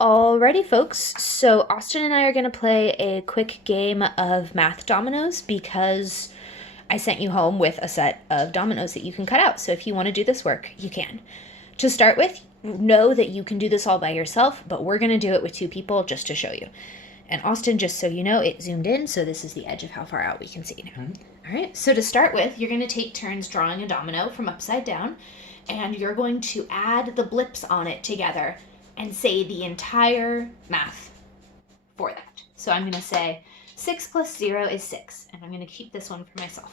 Alrighty, folks. So Austin and I are going to play a quick game of math dominoes because I sent you home with a set of dominoes that you can cut out. So if you want to do this work, you can. To start with, know that you can do this all by yourself, but we're going to do it with two people just to show you. And Austin, just so you know, it zoomed in, so this is the edge of how far out we can see now. All right, so to start with, you're going to take turns drawing a domino from upside down, and you're going to add the blips on it together and say the entire math for that. So I'm going to say 6 plus 0 is 6, and I'm going to keep this one for myself.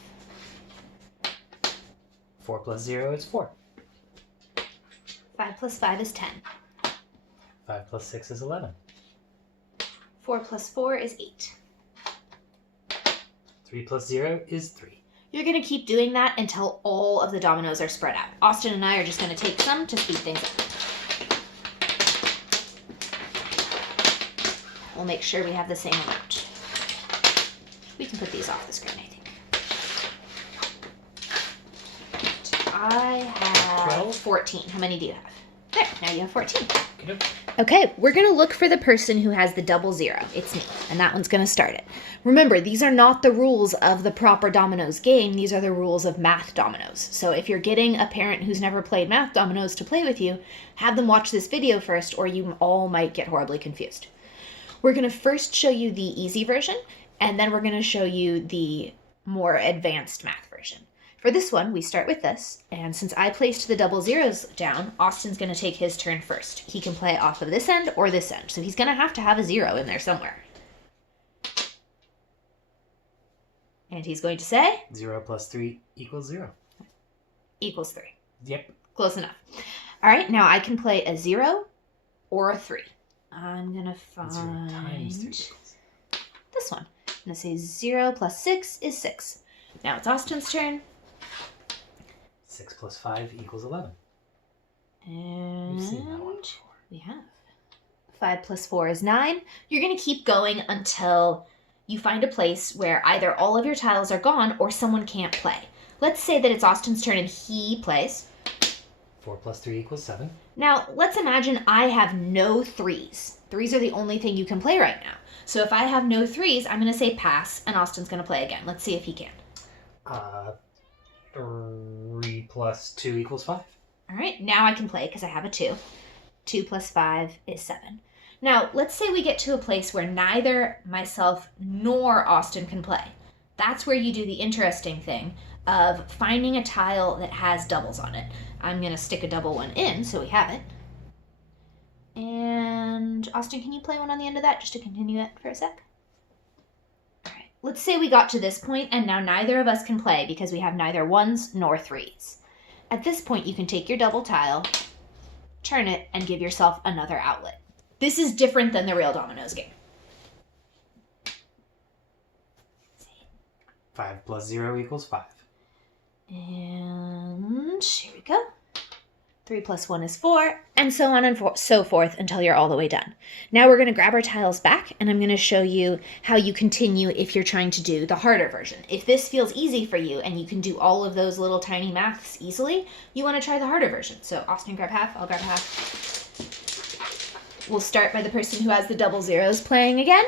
4 plus 0 is 4. 5 plus 5 is 10. 5 plus 6 is 11. 4 plus 4 is 8. 3 plus 0 is 3. You're going to keep doing that until all of the dominoes are spread out. Austin and I are just going to take some to speed things up. We'll make sure we have the same amount. We can put these off the screen, I think. I have 12. 14. How many do you have? There, now you have 14. Good. Okay, we're going to look for the person who has the double zero. It's me, and that one's going to start it. Remember, these are not the rules of the proper dominoes game. These are the rules of math dominoes. So if you're getting a parent who's never played math dominoes to play with you, have them watch this video first, or you all might get horribly confused. We're going to first show you the easy version, and then we're going to show you the more advanced math version. For this one, we start with this, and since I placed the double zeros down, Austin's going to take his turn first. He can play off of this end or this end, so he's going to have a 0 in there somewhere. And he's going to say? 0 plus 3 equals 0. Equals 3. Yep. Close enough. All right, now I can play a 0 or a 3. I'm going to find 0 times 3 equals. this one. I'm going to say 0 plus 6 is 6. Now it's Austin's turn. 6 plus 5 equals 11. And We've seen that one before. we have. 5 plus 4 is 9. You're going to keep going until you find a place where either all of your tiles are gone or someone can't play. Let's say that it's Austin's turn and he plays. 4 plus 3 equals 7. Now, let's imagine I have no 3s. 3s are the only thing you can play right now. So if I have no 3s, I'm going to say pass, and Austin's going to play again. Let's see if he can. 3 plus 2 equals 5. All right, now I can play because I have a 2. 2 plus 5 is 7. Now, let's say we get to a place where neither myself nor Austin can play. That's where you do the interesting thing of finding a tile that has doubles on it. I'm going to stick a double one in so we have it. And Austin, can you play one on the end of that just to continue it for a sec? All right, let's say we got to this point and now neither of us can play because we have neither 1s nor 3s. At this point, you can take your double tile, turn it, and give yourself another outlet. This is different than the real dominoes game. 5 plus 0 equals 5. And here we go. 3 plus 1 is 4, and so on and so forth until you're all the way done. Now we're going to grab our tiles back, and I'm going to show you how you continue if you're trying to do the harder version. If this feels easy for you and you can do all of those little tiny maths easily, you want to try the harder version. So Austin, grab half, I'll grab half. We'll start by the person who has the double zeros playing again.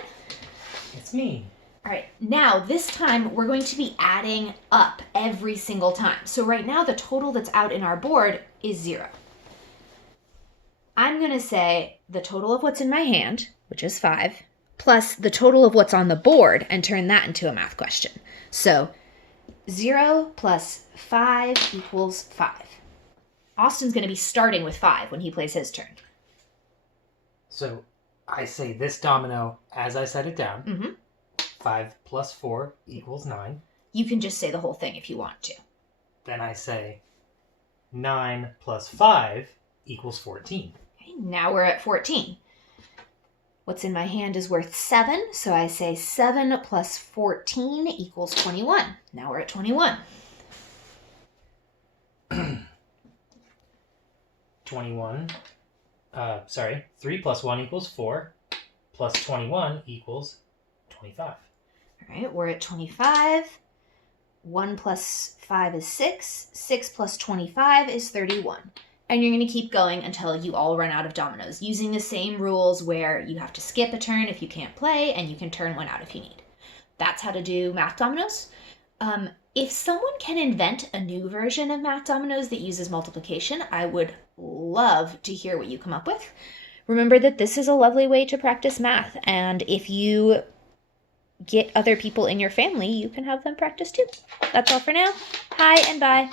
It's me. All right, now this time we're going to be adding up every single time. So right now the total that's out in our board is 0. I'm going to say the total of what's in my hand, which is 5, plus the total of what's on the board and turn that into a math question. So 0 plus 5 equals 5. Austin's going to be starting with 5 when he plays his turn. So I say this domino as I set it down. Mm-hmm. 5 plus 4 equals 9. You can just say the whole thing if you want to. Then I say 9 plus 5 equals 14. Okay, now we're at 14. What's in my hand is worth 7, so I say 7 plus 14 equals 21. Now we're at 21. 21. 3 plus 1 equals 4. Plus 21 equals 25. All right, we're at 25. 1 plus 5 is 6. 6 plus 25 is 31. And you're going to keep going until you all run out of dominoes, using the same rules where you have to skip a turn if you can't play, and you can turn one out if you need. That's how to do math dominoes. If someone can invent a new version of math dominoes that uses multiplication, I would love to hear what you come up with. Remember that this is a lovely way to practice math, and if you get other people in your family, you can have them practice too. That's all for now. Hi and bye.